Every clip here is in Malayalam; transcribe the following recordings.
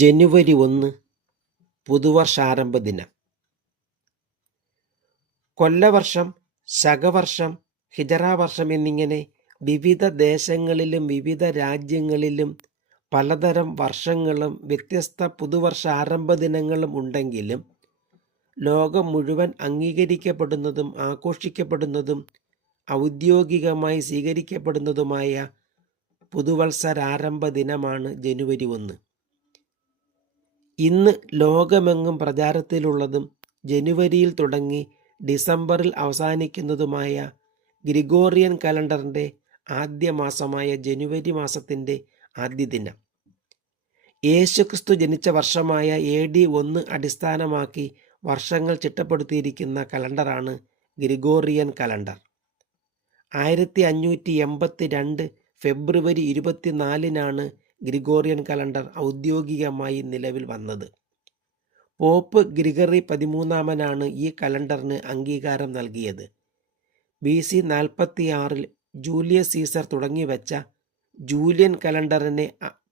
ജനുവരി 1 പുതുവർഷാരംഭ ദിനം. കൊല്ലവർഷം, ശകവർഷം, ഹിജറ വർഷം എന്നിങ്ങനെ വിവിധ ദേശങ്ങളിലും വിവിധ രാജ്യങ്ങളിലും പലതരം വർഷങ്ങളും വ്യത്യസ്ത പുതുവർഷാരംഭ ദിനങ്ങളും ഉണ്ടെങ്കിലും ലോകം മുഴുവൻ അംഗീകരിക്കപ്പെടുന്നതും ആഘോഷിക്കപ്പെടുന്നതും ഔദ്യോഗികമായി സ്വീകരിക്കപ്പെടുന്നതുമായ പുതുവത്സരാരംഭ ദിനമാണ് ജനുവരി 1. ഇന്ന് ലോകമെങ്ങും പ്രചാരത്തിലുള്ളതും ജനുവരിയിൽ തുടങ്ങി ഡിസംബറിൽ അവസാനിക്കുന്നതുമായ ഗ്രിഗോറിയൻ കലണ്ടറിൻ്റെ ആദ്യ മാസമായ ജനുവരി മാസത്തിൻ്റെ ആദ്യ ദിനം. യേശുക്രിസ്തു ജനിച്ച വർഷമായ AD 1 അടിസ്ഥാനമാക്കി വർഷങ്ങൾ ചിട്ടപ്പെടുത്തിയിരിക്കുന്ന കലണ്ടറാണ് ഗ്രിഗോറിയൻ കലണ്ടർ. 1582 ഫെബ്രുവരി 24 ഗ്രിഗോറിയൻ കലണ്ടർ ഔദ്യോഗികമായി നിലവിൽ വന്നത്. പോപ്പ് ഗ്രിഗറി 13 ഈ കലണ്ടറിന് അംഗീകാരം നൽകിയത്. BC 46 ജൂലിയസ് സീസർ തുടങ്ങിവെച്ച ജൂലിയൻ കലണ്ടറിനെ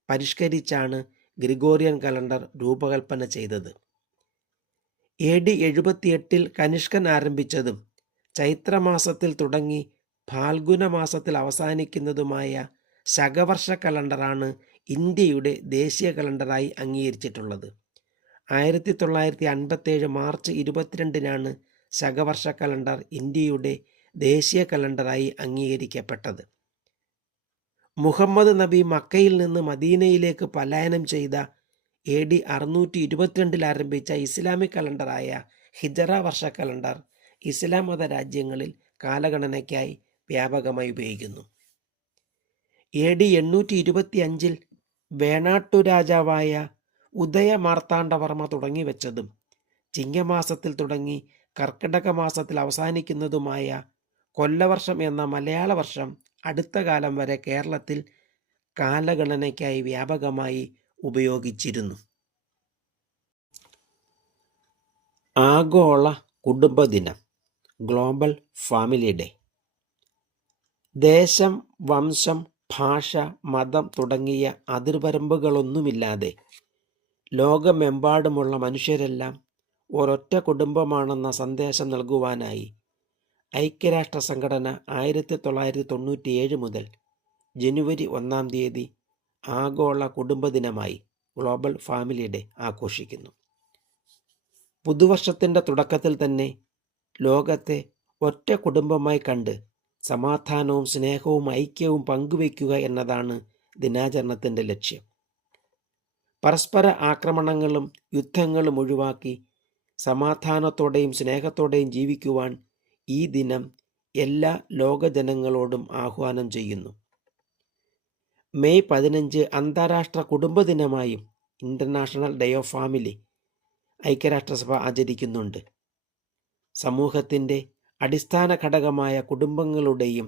പരിഷ്കരിച്ചാണ് ഗ്രിഗോറിയൻ കലണ്ടർ രൂപകൽപ്പന ചെയ്തത്. AD 78 കനിഷ്കൻ ആരംഭിച്ചതും ചൈത്രമാസത്തിൽ തുടങ്ങി ഫാൽഗുന മാസത്തിൽ അവസാനിക്കുന്നതുമായ ശകവർഷ കലണ്ടറാണ് ഇന്ത്യയുടെ ദേശീയ കലണ്ടറായി അംഗീകരിച്ചിട്ടുള്ളത്. 1957 മാർച്ച് 22 ശകവർഷ കലണ്ടർ ഇന്ത്യയുടെ ദേശീയ കലണ്ടറായി അംഗീകരിക്കപ്പെട്ടത്. മുഹമ്മദ് നബി മക്കയിൽ നിന്ന് മദീനയിലേക്ക് പലായനം ചെയ്ത AD 622 ആരംഭിച്ച ഇസ്ലാമിക് കലണ്ടറായ ഹിജറ വർഷ കലണ്ടർ ഇസ്ലാം മത രാജ്യങ്ങളിൽ കാലഗണനയ്ക്കായി വ്യാപകമായി ഉപയോഗിക്കുന്നു. AD 825 വേണാട്ടു രാജാവായ ഉദയമാർത്താണ്ഡവർമ്മ തുടങ്ങിവെച്ചതും ചിങ്ങമാസത്തിൽ തുടങ്ങി കർക്കിടക മാസത്തിൽ അവസാനിക്കുന്നതുമായ കൊല്ലവർഷം എന്ന മലയാള വർഷം അടുത്ത കാലം വരെ കേരളത്തിൽ കാലഗണനയ്ക്കായി വ്യാപകമായി ഉപയോഗിച്ചിരുന്നു. ആഗോള കുടുംബദിനം, ഗ്ലോബൽ ഫാമിലി ഡേ. ദേശം, വംശം, ഭാഷ, മതം തുടങ്ങിയ അതിർവരമ്പുകളൊന്നുമില്ലാതെ ലോകമെമ്പാടുമുള്ള മനുഷ്യരെല്ലാം ഒരൊറ്റ കുടുംബമാണെന്ന സന്ദേശം നൽകുവാനായി ഐക്യരാഷ്ട്ര സംഘടന 1997 മുതൽ ജനുവരി 1 ആഗോള കുടുംബദിനമായി ഗ്ലോബൽ ഫാമിലി ഡേ ആഘോഷിക്കുന്നു. പുതുവർഷത്തിൻ്റെ തുടക്കത്തിൽ തന്നെ ലോകത്തെ ഒറ്റ കുടുംബമായി കണ്ട് സമാധാനവും സ്നേഹവും ഐക്യവും പങ്കുവയ്ക്കുക എന്നതാണ് ദിനാചരണത്തിൻ്റെ ലക്ഷ്യം. പരസ്പര ആക്രമണങ്ങളും യുദ്ധങ്ങളും ഒഴിവാക്കി സമാധാനത്തോടെയും സ്നേഹത്തോടെയും ജീവിക്കുവാൻ ഈ ദിനം എല്ലാ ലോകജനങ്ങളോടും ആഹ്വാനം ചെയ്യുന്നു. മെയ് 15 അന്താരാഷ്ട്ര കുടുംബദിനമായും ഇൻ്റർനാഷണൽ ഡേ ഓഫ് ഫാമിലി ഐക്യരാഷ്ട്രസഭ ആചരിക്കുന്നുണ്ട്. സമൂഹത്തിൻ്റെ അടിസ്ഥാന ഘടകമായ കുടുംബങ്ങളുടെയും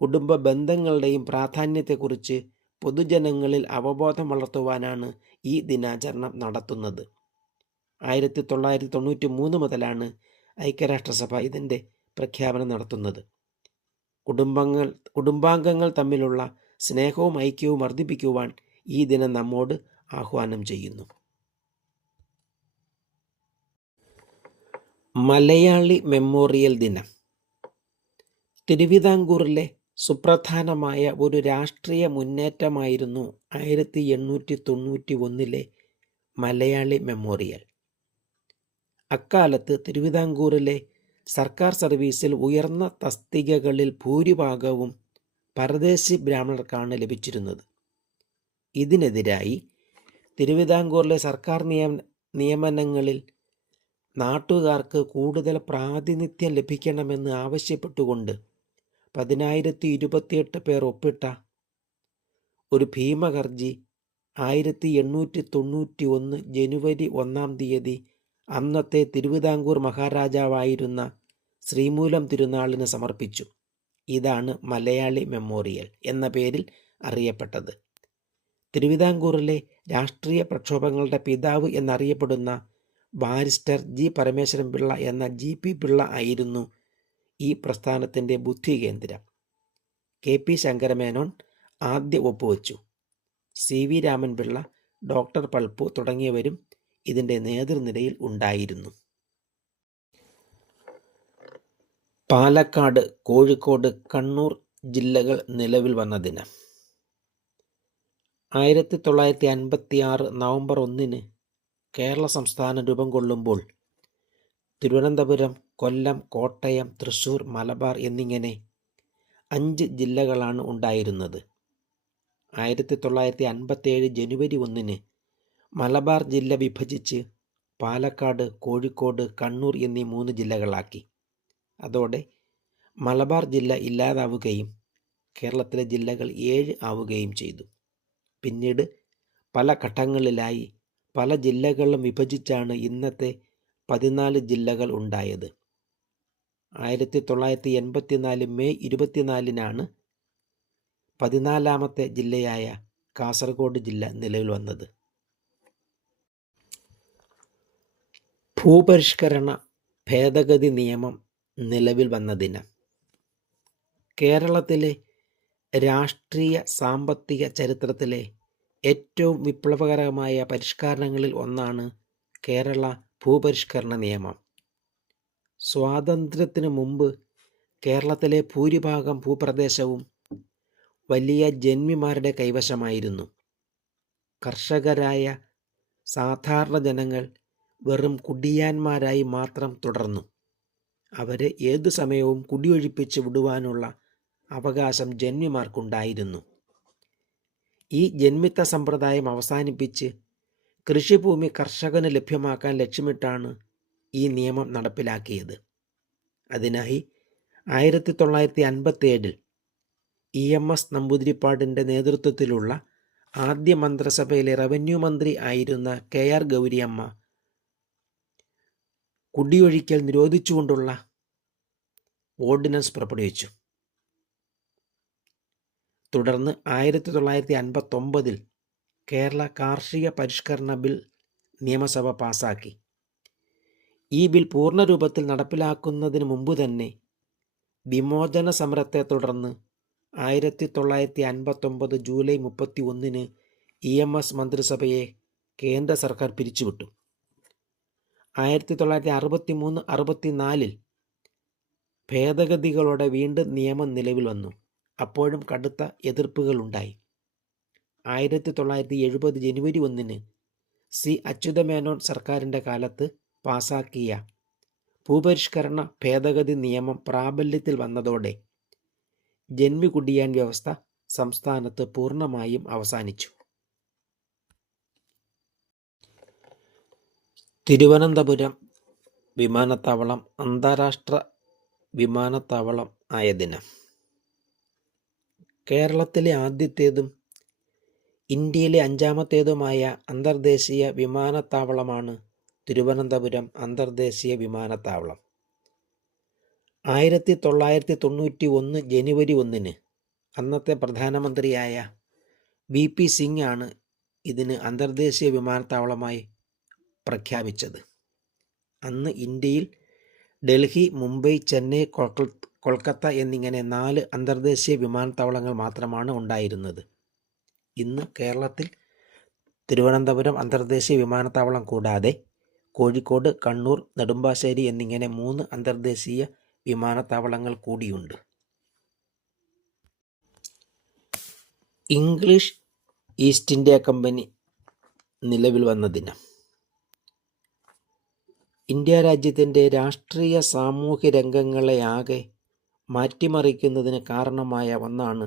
കുടുംബ ബന്ധങ്ങളുടെയും പ്രാധാന്യത്തെക്കുറിച്ച് പൊതുജനങ്ങളിൽ അവബോധം വളർത്തുവാനാണ് ഈ ദിനാചരണം നടത്തുന്നത്. 1993 മുതലാണ് ഐക്യരാഷ്ട്രസഭ ഇതിൻ്റെ പ്രഖ്യാപനം നടത്തുന്നത്. കുടുംബാംഗങ്ങൾ തമ്മിലുള്ള സ്നേഹവും ഐക്യവും വർദ്ധിപ്പിക്കുവാൻ ഈ ദിനം നമ്മോട് ആഹ്വാനം ചെയ്യുന്നു. മലയാളി മെമ്മോറിയൽ ദിനം. തിരുവിതാംകൂറിലെ സുപ്രധാനമായ ഒരു രാഷ്ട്രീയ മുന്നേറ്റമായിരുന്നു 1891 മലയാളി മെമ്മോറിയൽ. അക്കാലത്ത് തിരുവിതാംകൂറിലെ സർക്കാർ സർവീസിൽ ഉയർന്ന തസ്തികകളിൽ ഭൂരിഭാഗവും പരദേശി ബ്രാഹ്മണർക്കാണ് ലഭിച്ചിരുന്നത്. ഇതിനെതിരായി തിരുവിതാംകൂറിലെ സർക്കാർ നിയമനങ്ങളിൽ നാട്ടുകാർക്ക് കൂടുതൽ പ്രാതിനിധ്യം ലഭിക്കണമെന്ന് ആവശ്യപ്പെട്ടുകൊണ്ട് 10,028 പേർ ഒപ്പിട്ട ഒരു ഭീമഹർജി 1891 ജനുവരി 1 അന്നത്തെ തിരുവിതാംകൂർ മഹാരാജാവായിരുന്ന ശ്രീമൂലം തിരുനാളിന് സമർപ്പിച്ചു. ഇതാണ് മലയാളി മെമ്മോറിയൽ എന്ന പേരിൽ അറിയപ്പെട്ടത്. തിരുവിതാംകൂറിലെ രാഷ്ട്രീയ പ്രക്ഷോഭങ്ങളുടെ പിതാവ് എന്നറിയപ്പെടുന്ന ബാരിസ്റ്റർ G. പരമേശ്വരൻ പിള്ള എന്ന GP പിള്ള ആയിരുന്നു ഈ പ്രസ്ഥാനത്തിൻ്റെ ബുദ്ധികേന്ദ്രം. KP ശങ്കരമേനോൻ ആദ്യ ഒപ്പുവെച്ചു. CV രാമൻപിള്ള ഡോക്ടർ പൾപ്പു തുടങ്ങിയവരും ഇതിൻ്റെ നേതൃനിരയിൽ ഉണ്ടായിരുന്നു. പാലക്കാട്, കോഴിക്കോട്, കണ്ണൂർ ജില്ലകൾ നിലവിൽ വന്ന ദിനം 1956 നവംബർ 1 കേരള സംസ്ഥാനം രൂപം കൊള്ളുമ്പോൾ തിരുവനന്തപുരം, കൊല്ലം, കോട്ടയം, തൃശ്ശൂർ, മലബാർ എന്നിങ്ങനെ 5 ജില്ലകളാണ് ഉണ്ടായിരുന്നത്. 1957 ജനുവരി 1 മലബാർ ജില്ല വിഭജിച്ച് പാലക്കാട്, കോഴിക്കോട്, കണ്ണൂർ എന്നീ 3 ജില്ലകളാക്കി. അതോടെ മലബാർ ജില്ല ഇല്ലാതാവുകയും കേരളത്തിലെ ജില്ലകൾ 7 ആവുകയും ചെയ്തു. പിന്നീട് പല ഘട്ടങ്ങളിലായി പല ജില്ലകളും വിഭജിച്ചാണ് ഇന്നത്തെ 14 ജില്ലകൾ ഉണ്ടായത്. 1984 മെയ് 24 14ാമത്തെ ജില്ലയായ കാസർഗോഡ് ജില്ല നിലവിൽ വന്നത്. ഭൂപരിഷ്കരണ ഭേദഗതി നിയമം നിലവിൽ വന്ന ദിനം കേരളത്തിലെ രാഷ്ട്രീയ സാമ്പത്തിക ചരിത്രത്തിലെ ഏറ്റവും വിപ്ലവകരമായ പരിഷ്കരണങ്ങളിൽ ഒന്നാണ് കേരള ഭൂപരിഷ്കരണ നിയമം. സ്വാതന്ത്ര്യത്തിനു മുമ്പ് കേരളത്തിലെ ഭൂരിഭാഗം ഭൂപ്രദേശവും വലിയ ജന്മിമാരുടെ കൈവശമായിരുന്നു. കർഷകരായ സാധാരണ ജനങ്ങൾ വെറും കുടിയാന്മാരായി മാത്രം തുടർന്നു. അവരെ ഏതു സമയവും കുടിയൊഴിപ്പിച്ച് വിടുവാനുള്ള അവകാശം ജന്മിമാർക്കുണ്ടായിരുന്നു. ഈ ജന്മിത്ത സമ്പ്രദായം അവസാനിപ്പിച്ച് കൃഷിഭൂമി കർഷകന് ലഭ്യമാക്കാൻ ലക്ഷ്യമിട്ടാണ് ഈ നിയമം നടപ്പിലാക്കിയത്. അതിനായി 1957 EMS നമ്പൂതിരിപ്പാടിൻ്റെ നേതൃത്വത്തിലുള്ള ആദ്യ മന്ത്രിസഭയിലെ റവന്യൂ മന്ത്രി ആയിരുന്ന KR ഗൗരിയമ്മ കുടിയൊഴിക്കൽ നിരോധിച്ചുകൊണ്ടുള്ള ഓർഡിനൻസ് പുറപ്പെടുവിച്ചു. തുടർന്ന് 1959 കേരള കാർഷിക പരിഷ്കരണ ബിൽ നിയമസഭ പാസാക്കി. ഈ ബിൽ പൂർണ്ണരൂപത്തിൽ നടപ്പിലാക്കുന്നതിന് മുമ്പ് തന്നെ വിമോചന സമരത്തെ തുടർന്ന് 1959 ജൂലൈ 31 EMS മന്ത്രിസഭയെ കേന്ദ്ര സർക്കാർ പിരിച്ചുവിട്ടു. 1963-64 ഭേദഗതികളോടെ വീണ്ടും നിയമം നിലവിൽ വന്നു. അപ്പോഴും കടുത്ത എതിർപ്പുകളുണ്ടായി. 1970 ജനുവരി 1 C. അച്യുതമേനോൻ സർക്കാരിൻ്റെ കാലത്ത് പാസാക്കിയ ഭൂപരിഷ്കരണ ഭേദഗതി നിയമം പ്രാബല്യത്തിൽ വന്നതോടെ ജന്മി കുടിയാൻ വ്യവസ്ഥ സംസ്ഥാനത്ത് പൂർണ്ണമായും അവസാനിച്ചു. തിരുവനന്തപുരം വിമാനത്താവളം അന്താരാഷ്ട്ര വിമാനത്താവളം ആയ ദിനം കേരളത്തിലെ ആദ്യത്തേതും ഇന്ത്യയിലെ 5ാമത്തേതുമായ അന്തർദേശീയ വിമാനത്താവളമാണ് തിരുവനന്തപുരം അന്തർദേശീയ വിമാനത്താവളം. 1991 ജനുവരി 1 അന്നത്തെ പ്രധാനമന്ത്രിയായ VP സിംഗ് ആണ് ഇതിന് അന്തർദേശീയ വിമാനത്താവളമായി പ്രഖ്യാപിച്ചത്. അന്ന് ഇന്ത്യയിൽ ഡൽഹി, മുംബൈ, ചെന്നൈ, കൊൽക്കത്ത എന്നിങ്ങനെ 4 അന്തർദേശീയ വിമാനത്താവളങ്ങൾ മാത്രമാണ് ഉണ്ടായിരുന്നത്. ഇന്ന് കേരളത്തിൽ തിരുവനന്തപുരം അന്തർദേശീയ വിമാനത്താവളം കൂടാതെ കോഴിക്കോട്, കണ്ണൂർ, നെടുമ്പാശ്ശേരി എന്നിങ്ങനെ 3 അന്തർദേശീയ വിമാനത്താവളങ്ങൾ കൂടിയുണ്ട്. ഇംഗ്ലീഷ് ഈസ്റ്റ് ഇന്ത്യ കമ്പനി നിലവിൽ വന്ന ദിനം ഇന്ത്യ രാജ്യത്തിൻ്റെ രാഷ്ട്രീയ സാമൂഹ്യ രംഗങ്ങളെ ആകെ മാറ്റിമറിക്കുന്നതിന് കാരണമായ ഒന്നാണ്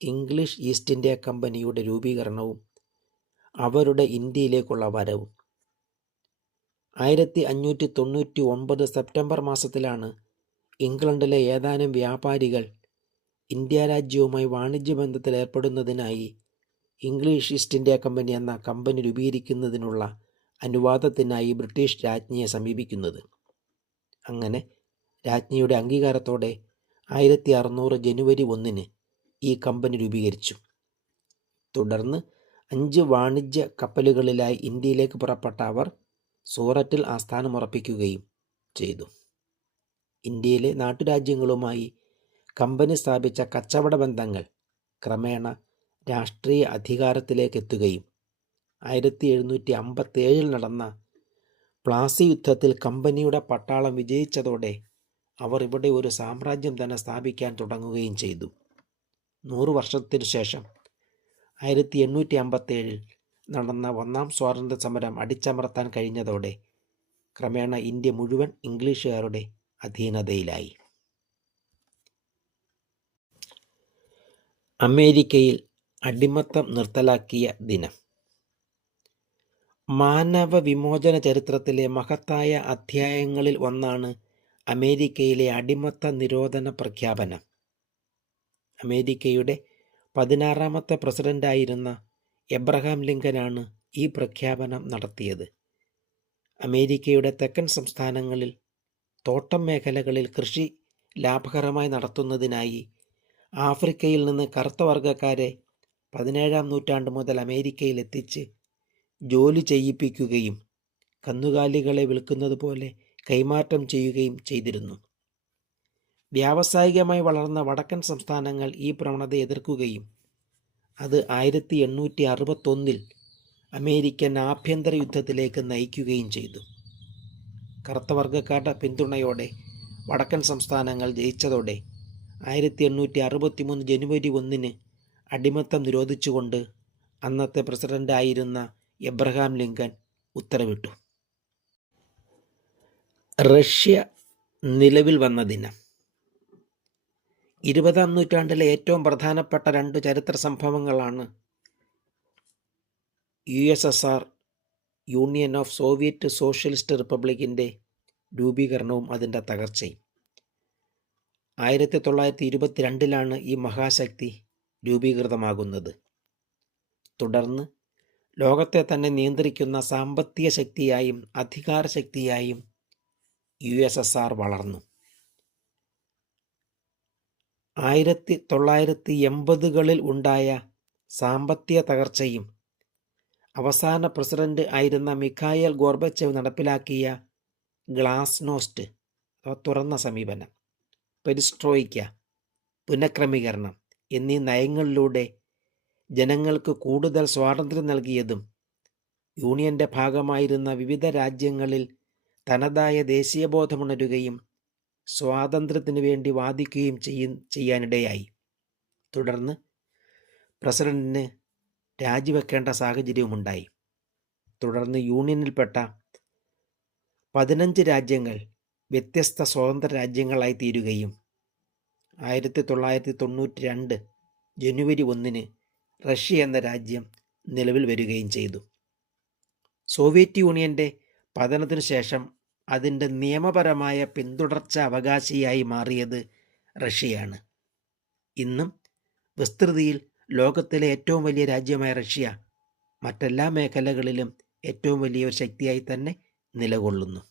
ഇംഗ്ലീഷ് ഈസ്റ്റ് ഇന്ത്യ കമ്പനിയുടെ രൂപീകരണവും അവരുടെ ഇന്ത്യയിലേക്കുള്ള വരവും. 1599 സെപ്റ്റംബർ മാസത്തിലാണ് ഇംഗ്ലണ്ടിലെ ഏതാനും വ്യാപാരികൾ ഇന്ത്യ രാജ്യവുമായി വാണിജ്യബന്ധത്തിൽ ഏർപ്പെടുന്നതിനായി ഇംഗ്ലീഷ് ഈസ്റ്റ് ഇന്ത്യ കമ്പനി എന്ന കമ്പനി രൂപീകരിക്കുന്നതിനുള്ള അനുവാദത്തിനായി ബ്രിട്ടീഷ് രാജ്ഞിയെ സമീപിക്കുന്നത്. അങ്ങനെ രാജ്ഞിയുടെ അംഗീകാരത്തോടെ 1600 ജനുവരി 1 ഈ കമ്പനി രൂപീകരിച്ചു. തുടർന്ന് 5 വാണിജ്യ കപ്പലുകളിലായി ഇന്ത്യയിലേക്ക് പുറപ്പെട്ട അവർ സൂററ്റിൽ ആസ്ഥാനമുറപ്പിക്കുകയും ചെയ്തു. ഇന്ത്യയിലെ നാട്ടുരാജ്യങ്ങളുമായി കമ്പനി സ്ഥാപിച്ച കച്ചവട ബന്ധങ്ങൾ ക്രമേണ രാഷ്ട്രീയ അധികാരത്തിലേക്കെത്തുകയും 1757 നടന്ന പ്ലാസി യുദ്ധത്തിൽ കമ്പനിയുടെ പട്ടാളം വിജയിച്ചതോടെ അവർ ഇവിടെ ഒരു സാമ്രാജ്യം തന്നെ സ്ഥാപിക്കാൻ തുടങ്ങുകയും ചെയ്തു. 100 വർഷത്തിനു ശേഷം 1857 നടന്ന ഒന്നാം സ്വാതന്ത്ര്യ സമരം അടിച്ചമർത്താൻ കഴിഞ്ഞതോടെ ക്രമേണ ഇന്ത്യ മുഴുവൻ ഇംഗ്ലീഷുകാരുടെ അധീനതയിലായി. അമേരിക്കയിൽ അടിമത്തം നിർത്തലാക്കിയ ദിനം. മാനവ വിമോചന ചരിത്രത്തിലെ മഹത്തായ അധ്യായങ്ങളിൽ ഒന്നാണ് അമേരിക്കയിലെ അടിമത്ത നിരോധന പ്രഖ്യാപനം. അമേരിക്കയുടെ 16ാമത്തെ പ്രസിഡന്റായിരുന്ന എബ്രഹാം ലിങ്കനാണ് ഈ പ്രഖ്യാപനം നടത്തിയത്. അമേരിക്കയുടെ തെക്കൻ സംസ്ഥാനങ്ങളിൽ തോട്ടം മേഖലകളിൽ കൃഷി ലാഭകരമായി നടത്തുന്നതിനായി ആഫ്രിക്കയിൽ നിന്ന് കറുത്ത വർഗക്കാരെ 17ാം നൂറ്റാണ്ട് മുതൽ അമേരിക്കയിൽ എത്തിച്ച് ജോലി ചെയ്യിപ്പിക്കുകയും കന്നുകാലികളെ വിൽക്കുന്നത് പോലെ കൈമാറ്റം ചെയ്യുകയും ചെയ്തിരുന്നു. വ്യാവസായികമായി വളർന്ന വടക്കൻ സംസ്ഥാനങ്ങൾ ഈ പ്രവണതയെ എതിർക്കുകയും അത് 1861 അമേരിക്കൻ ആഭ്യന്തര യുദ്ധത്തിലേക്ക് നയിക്കുകയും ചെയ്തു. കറുത്ത വർഗക്കാരുടെ പിന്തുണയോടെ വടക്കൻ സംസ്ഥാനങ്ങൾ ജയിച്ചതോടെ 1863 ജനുവരി 1 അടിമത്തം നിരോധിച്ചുകൊണ്ട് അന്നത്തെ പ്രസിഡന്റായിരുന്ന എബ്രഹാം ലിങ്കൻ ഉത്തരവിട്ടു. റഷ്യ നിലവിൽ വന്ന ദിനം. 20ാം നൂറ്റാണ്ടിലെ ഏറ്റവും പ്രധാനപ്പെട്ട 2 ചരിത്ര സംഭവങ്ങളാണ് USSR union of Soviet socialist റിപ്പബ്ലിക്കിൻ്റെ രൂപീകരണവും അതിൻ്റെ തകർച്ചയും. 1922 ഈ മഹാശക്തി രൂപീകൃതമാകുന്നത്. തുടർന്ന് ലോകത്തെ തന്നെ നിയന്ത്രിക്കുന്ന സാമ്പത്തിക ശക്തിയായും അധികാര ശക്തിയായും USSR വളർന്നു. 1980കളിൽ ഉണ്ടായ സാമ്പത്തിക തകർച്ചയും അവസാന പ്രസിഡന്റ് ആയിരുന്ന മിഖായേൽ ഗോർബച്ചേവ് നടപ്പിലാക്കിയ ഗ്ലാസ്നോസ്റ്റ് തുറന്ന സമീപനം, പെരിസ്ട്രോയിക്ക, പുനഃക്രമീകരണം എന്നീ നയങ്ങളിലൂടെ ജനങ്ങൾക്ക് കൂടുതൽ സ്വാതന്ത്ര്യം നൽകിയതും യൂണിയൻ്റെ ഭാഗമായിരുന്ന വിവിധ രാജ്യങ്ങളിൽ തനതായ ദേശീയബോധമുണരുകയും സ്വാതന്ത്ര്യത്തിനു വേണ്ടി വാദിക്കുകയും ചെയ്യാനിടയായി. തുടർന്ന് പ്രസിഡന്റിന് രാജിവെക്കേണ്ട സാഹചര്യവുമുണ്ടായി. തുടർന്ന് യൂണിയനിൽപ്പെട്ട 15 രാജ്യങ്ങൾ വ്യത്യസ്ത സ്വതന്ത്ര രാജ്യങ്ങളായി തീരുകയും 1992 ജനുവരി 1 റഷ്യ എന്ന രാജ്യം നിലവിൽ വരികയും ചെയ്തു. സോവിയറ്റ് യൂണിയൻ്റെ പതനത്തിനു ശേഷം അതിൻ്റെ നിയമപരമായ പിന്തുടർച്ച അവകാശിയായി മാറിയത് റഷ്യയാണ്. ഇന്നും വിസ്തൃതിയിൽ ലോകത്തിലെ ഏറ്റവും വലിയ രാജ്യമായ റഷ്യ മറ്റെല്ലാ മേഖലകളിലും ഏറ്റവും വലിയ ഒരു ശക്തിയായി തന്നെ നിലകൊള്ളുന്നു.